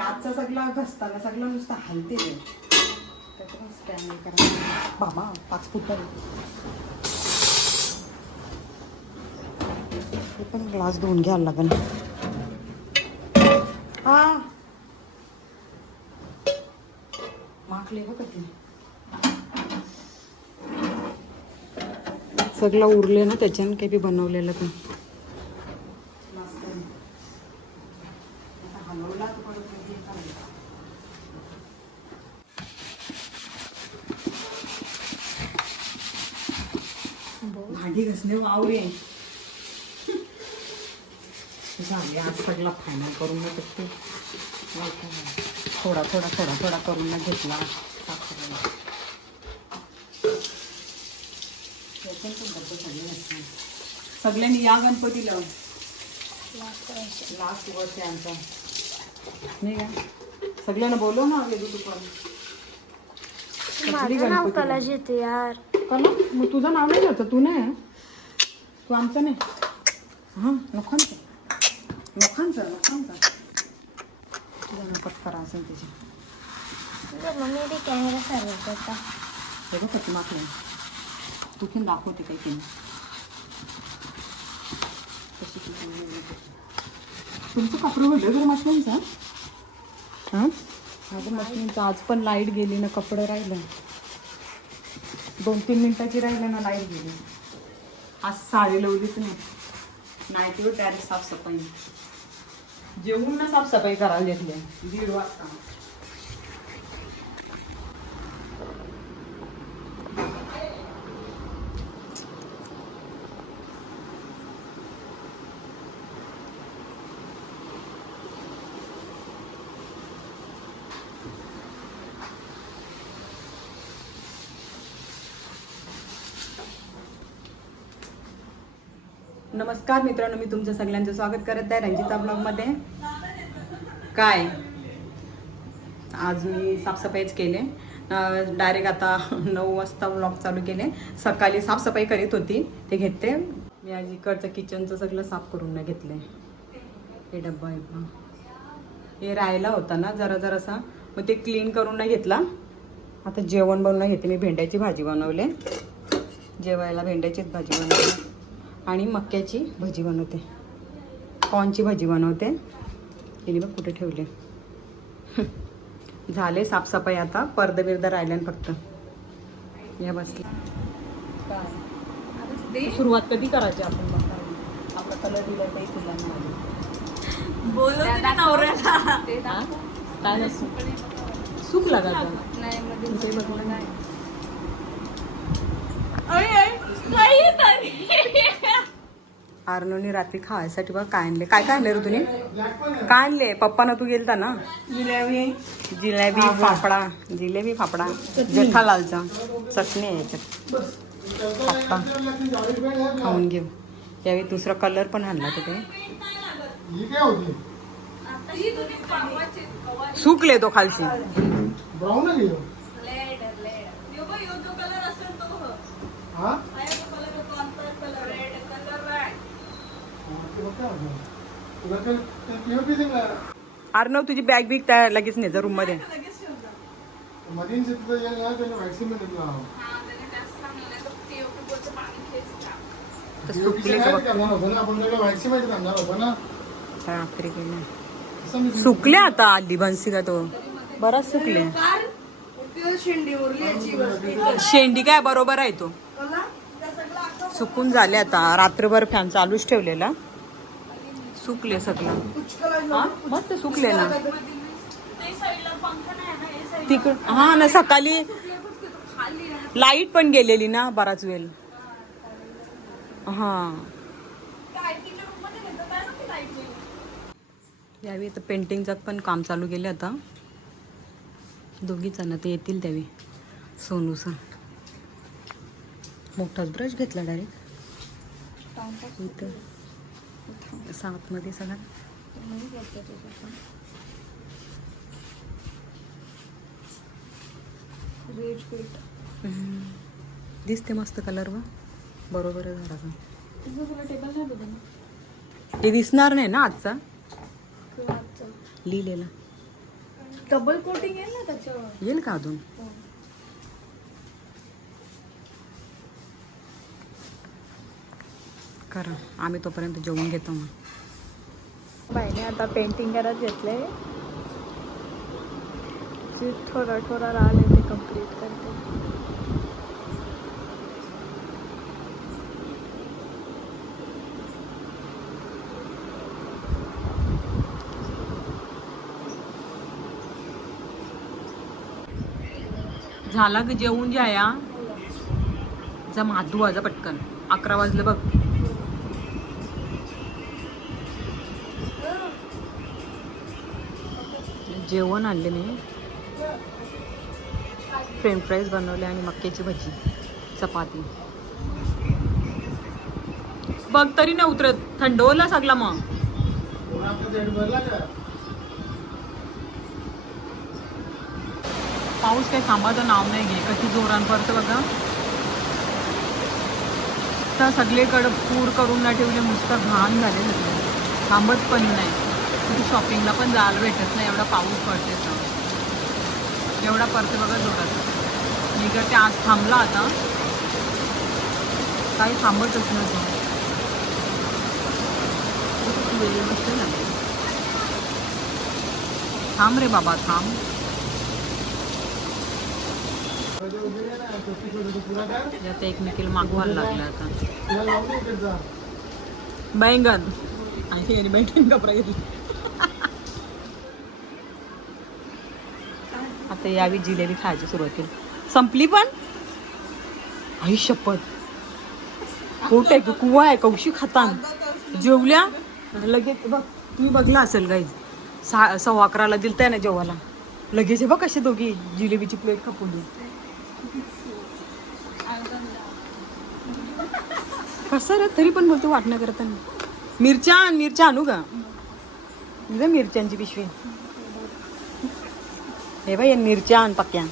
आजचा सगळा घसताना सगळा नुसतं हलते रे. स्टँड करा बाबा 5 फूट हे पण ग्लास धुवून घ्यायला लागेल. हा माकले बघ ते सगळं उरले ना त्याच्यानं काही बी बनवलेलं पण भांडी घसणे वावरे झाले. आज सगळा फायनल करून न ते थोडा थोडा थोडा थोडा करून न घेतला. सगळ्यांनी या गणपतीला लास्ट वर्ष आहे आमचा नाही का. सगळ्यांना बोलव ना वेदू तू पण. माझं नाव कलाश येते यार. कला मग तुझं नाव नाही घ्यायचं. तू नाही तू आमचं नाही. हां लोकांचं लोकांचं लोकांचं तुझा नकट करा असेल त्याची. मम्मी ते कॅमेरा सर्व करता हे बघ कशी मागलं तू पण दाखवते काही केलं कशी तुमचं कपडे भरलं तर मशरूमचा. हां माझं मशरूमचं आज पण लाईट गेली ना. कपडं राहिलं 2-3 मिनिटाची राहिलं ना लाईट गेली. आज साडी लावलीच नाही. नाईट वर डायरेक्ट साफसफाई जेवून ना साफसफाई करायला घेतली 1:30 वाजता. नमस्कार मित्रांनो, मी तुमचं सगळ्यांचं स्वागत करत आहे रंजिता ब्लॉगमध्ये. काय आज मी साफसफाईच केले. डायरेक्ट आता 9 वाजता ब्लॉग चालू केले. सकाळी साफसफाई करीत होती ते घेते मी. आज इकडचं किचनचं सगळं साफ करून नाही घेतलं. हे डब्बा हे राहिला होता ना जरा जरासा, मग ते क्लीन करून नाही घेतला. आता जेवण बनवून घेते मी. भेंड्याची भाजी बनवले. जेवायला भेंड्याचीच भाजी बनवली आणि मक्याची भजी बनवते. कॉर्नची भाजी बनवते. तिने बघ कुठे ठेवले. झाले साफसफाई. आता पडदा बिरदा राहिल्या फक्त. या बसले. सुरुवात कधी करायची आपण? आपला कलर दिला काही तुला काय सुख लागा आर्नोनी रात्री खायसाठी बघ काय आणले. काय काय आणले रे तुम्ही? काय आणले पप्पानं? तू गेलता ना. जिलेबी फाफडा. जिलेबी फाफडा जेठालालचा. चटणी आहे याच्यात. पप्पा खाऊन घेऊ. यावेळी दुसरा कलर पण आणला तिथे. सुकले तो खालची. अर्णव तुझी बॅग बिग त्या लगेच ने जा रूम मध्ये. सुकले आता. आली बन्सी का तो बराच सुकले. शेंडी काय बरोबर आहे तो. सुकून झाले आता. रात्रभर फॅन चालूच ठेवलेला. सुकले सगळं. मस्त सुकले ना तिकड. हा ना सकाळी लाईट पण गेलेली ना बराच वेळ. हा यावेळी आता पेंटिंगचं पण काम चालू केलं. आता दोघीच जण ते येतील त्यावेळी. सोनूचा मोठाच ब्रश घेतला डायरेक्ट इथं 7 मध्ये सगळं. दिसते मस्त कलर वा बरोबर आहे. झाला ते दिसणार नाही ना आजचा लिहिलेला. डबल कोटिंग आहे ना त्याच्यावर. येईल का अजून? करा, आम्ही तोपर्यंत जेवून घेतो मग. बाईने आता पेंटिंग करत घेतले. जे थोडा थोडा राहिले ते कम्प्लीट करते. झाला की जेवून जाया. जा माधू वाजा पटकन, 11 वाजले बघ. जेवण आणले मी. फ्रेंच फ्राईज बनवले आणि मक्याची भजी, चपाती. बघ तरी नाही उतरत, थंडवला सगळा. मग पाऊस काही थांबाचं नाव नाही घे. कशी जोरान पडतं बघा. तर सगळीकडे पूर करून ना ठेवले, नुसतं घाण झाले सगळे. थांबत पण नाही. कुठे शॉपिंगला पण जायला भेटत नाही, एवढा पाऊस पडते तर. एवढा पडते बघा जोरात. मी ते आज थांबला आता, काही थांबतच नव्हतं. थांब रे बाबा थांब. आता एकमेकीला मागवायला लागला आता. बैंगन आणि बैंगन कपडा घेतली. आता यावी जिलेबी खायची सुरुवात केली. संपली पण. आई शपथ, खोट आहे कुवा आहे. कौशी खातान जेवल्या लगेच. बघ तुम्ही बघला असेल गाई, 11:15 दिलताय ना जेवायला. लगेच बघ कसे दोघी जिलेबीची प्लेट खपवली. कसं रे, तरी पण बोलतो वाटणं करताना. मिरच्या आणू का? मिरच्यांची पिशवी. हे बाई मिरच्या आण पक्क्या.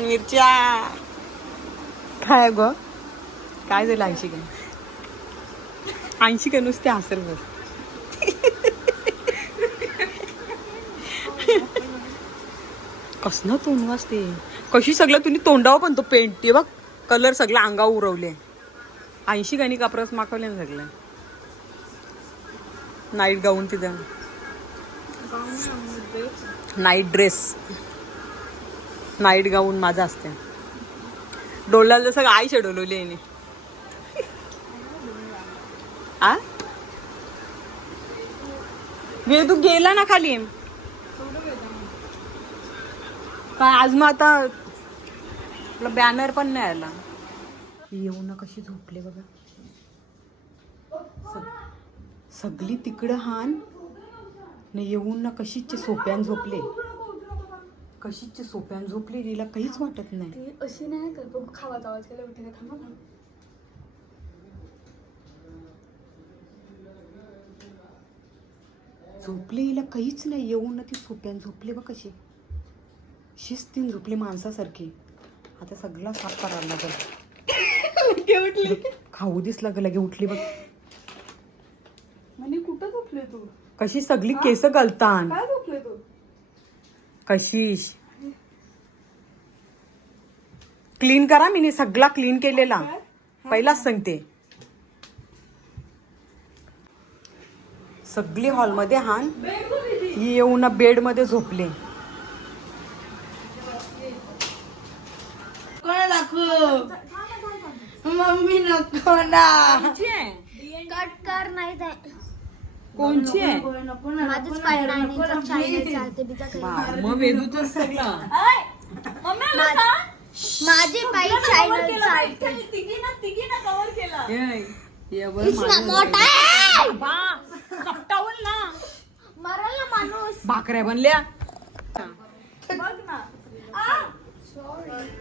मिरच्या काय ग? काय झालं? 80 काय? 80 काय नुसते हसर बस. कसं तोंड वाजते. कशी सगळं तुम्ही तोंडावं पण तो पेंट ते बघ, कलर सगळं अंगावर उरवले. 80 गाणी कापरस माखवले ना सगळं. नाईट गाऊन तिथं, नाईट ड्रेस, नाईट गाऊन माझा असते. डोळ्याला जसं आई शेडवली आहे. आ तू गेला ना खाली काय? आज मग आता आपला बॅनर पण नाही आला. येऊ ना कशी झोपले बघा. सगळी तिकडं हान न येऊन ना कशीचे सोप्यान झोपले. कशीचे सोप्यान झोपले. तिला काहीच वाटत नाही. अशी नाही कर बघ. खावाचा आवाज केला उठीला. थांबा ना. झोपले, हिला काहीच नाही. येऊन ना ती सोप्यान झोपले बघ कशी. शिस्तीन झोपले माणसासारखी. आता सगळा साफ करायला लागल. उठली खाऊ दिसला ग लगे उठली बघ. म्हणजे कुठं झोपले तू? कशी सगळी केस गलतान. काय झोपले तू? कशी क्लीन करा. मी सगळा क्लीन केलेला पहिलाच सांगते. सगळी हॉलमध्ये हान. ही येऊन ना बेड मध्ये झोपले. मम्मी नको ना. कट कर नाही ते. कोणची आहे? माझंच पायराणीचं चॅनल चालते बिचा काही. मग वेदूच सगळं. माझे पाय चॅनल चालते. मोठा आहे. मरल ना माणूस. भाकऱ्या बनल्या.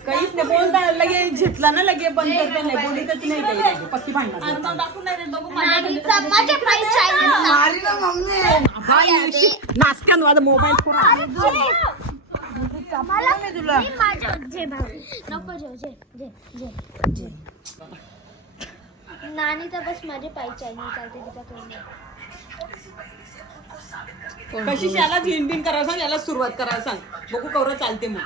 काहीच नाही बोलता. लगे झेटला ना लगे बंद करते नाही. बोलीतच नाही काही. पक्की भांडणार. माझे पाय चॅनल नाचक्यान माझा मोबाईल नको जे नानीचा बस माझे पाय चॅनल चालते तिचा कशी याला बिन करायला सांग, याला सुरुवात करायला सांग, बघू कवर चालते मग.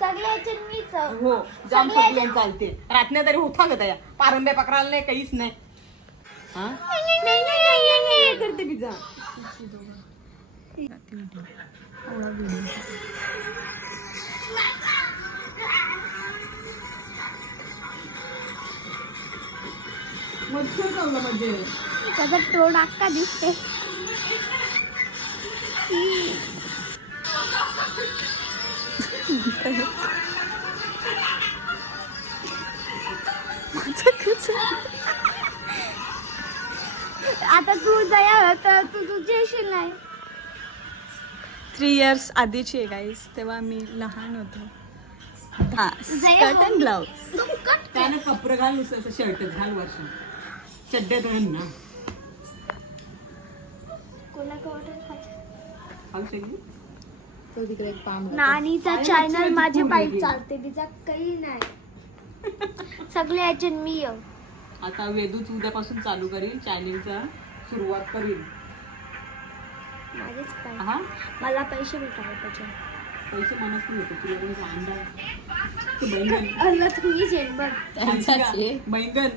सगळ्याचे मीच हो जाम सगळ्यां चालते. रात्री तरी होता का त्या पारंब्या पकडायला नाही, काहीच नाही. हा करते पिझ्झा. मच्छर चावला म्हणजे त्याचा तोड अक्का दिसते. आता तू जया तर तू तुझी येशील नाही. 3 years आधीची आहे गाईस, तेव्हा मी लहान होतो. स्कर्ट अँड ब्लाउज त्यानं कपडे घाल, असं शर्ट घाल, वर्ष चड्ड्यात घाल ना. नानीचा चॅनल माझे पाईप चालते, तिचा काही नाही. सगळे याचे मी येऊ. आता वेदूच उद्यापासून चालू करील, चॅनेलचा सुरुवात करील. माझेच पाईप. हा मला पैसे भेटावे त्याचे. पैसे मनच नाही होते तुला, कोणी अंडा तू बैंगन अल्ला तुम्ही जेंबर बैंगन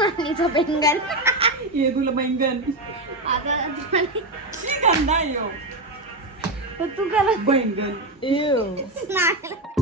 नानीचा बेंगल. ये तुला बैंगन आता गंदा यो तू करा बैंगन नाही.